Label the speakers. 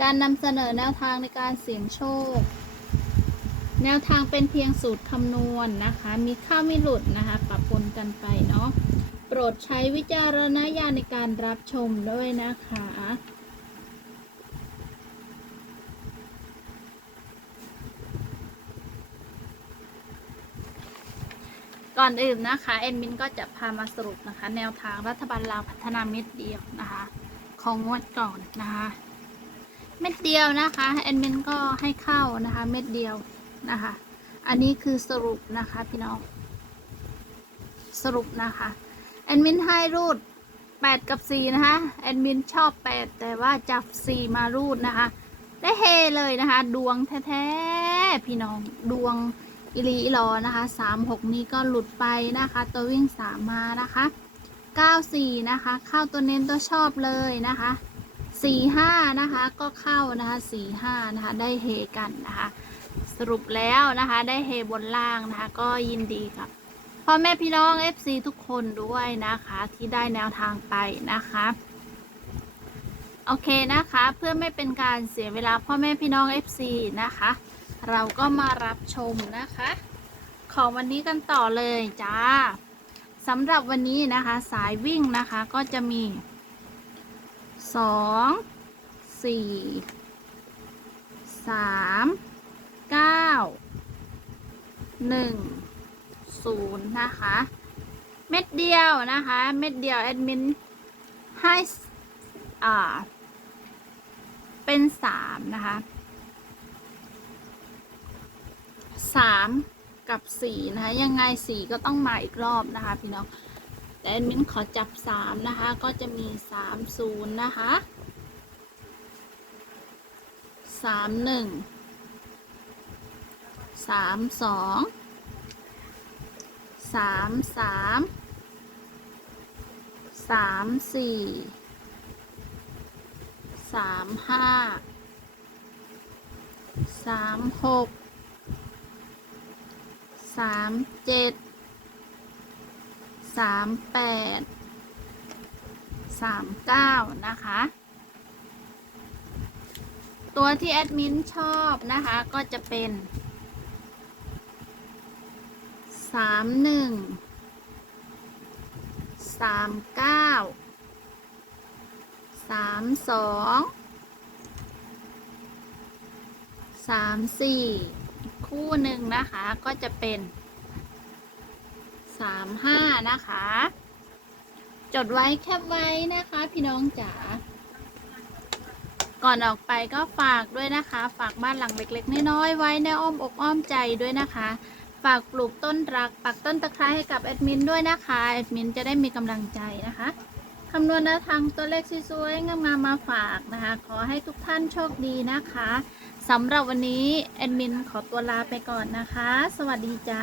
Speaker 1: การนำเสนอแนวทางในการเสี่ยงโชค แนวทางเป็นเพียงสูตรคำนวณนะคะ มีข้าวไม่หลุดนะคะปะปนกันไปเนาะ โปรดใช้วิจารณญาณในการรับชมด้วยนะคะ ก่อนอื่นนะคะเอ็นมินก็จะพามาสรุปนะคะ แนวทางรัฐบาลลาวพัฒนาเม็ดเดียวนะคะ ของงวดก่อนนะคะ เม็ดเดียวนะคะแอดมินก็ให้เข้านะคะเม็ดเดียวนะคะ อันนี้คือสรุปนะคะพี่น้อง สรุปนะคะแอดมินให้รูด 8 กับ 4 นะคะแอดมินชอบ 8 แต่ว่าจับ 4 มารูดนะคะ ได้เฮเลยนะคะ ดวงแท้ๆพี่น้องดวงอิลีอิลอนะคะ3 6 นี้ก็หลุดไปนะคะ ตัววิ่ง 3 มานะคะ 9 4 นะคะ เข้าตัวเน้นตัวชอบเลยนะคะ สี่ห้านะคะก็เข้านะคะสี่ห้านะคะได้เฮกันนะคะสรุปแล้วนะคะได้เฮบนล่างนะคะก็ยินดีกับพ่อแม่พี่น้อง FC ทุกคนด้วยนะคะที่ได้แนวทางไปนะคะโอเคนะคะเพื่อไม่เป็นการเสียเวลาพ่อแม่พี่น้อง FC นะคะ เราก็มารับชมนะคะ ของวันนี้กันต่อเลยจ้าสำหรับวันนี้นะคะสายวิ่งนะคะก็จะมี สองสี่สามเก้าหนึ่งศูนย์นะคะ เม็ดเดียวนะคะ เม็ดเดียวแอดมินให้อ่าเป็นสามนะคะสามกับสี่นะคะ ยังไงสี่ก็ต้องมาอีกรอบนะคะ พี่น้อง แต่แอดมินขอจับสามนะคะ ก็จะมีสามศูนย์นะคะสามหนึ่งสามสองสามสามสามสี่สามห้าสามหกสามเจ็ด สามแปดสามเก้านะคะ ตัวที่แอดมินชอบนะคะก็จะเป็นสามหนึ่งสามเก้าสามสองสามสี่คู่หนึ่งนะคะก็จะเป็น สามห้านะคะ จดไว้แคปไว้นะคะ พี่น้องจ๋าก่อนออกไปก็ฝากด้วยนะคะ ฝากบ้านหลังเล็กๆน้อยๆไว้ในอ้อมอกอ้อมใจด้วยนะคะ ฝากปลูกต้นรักปักต้นตะไคร้ให้กับแอดมินด้วยนะคะแอดมินจะได้มีกำลังใจนะคะคำนวณแนวทางตัวเลขสวยๆงามๆมาฝากนะคะ ขอให้ทุกท่านโชคดีนะคะสำหรับวันนี้แอดมินขอตัวลาไปก่อนนะคะ สวัสดีจ้า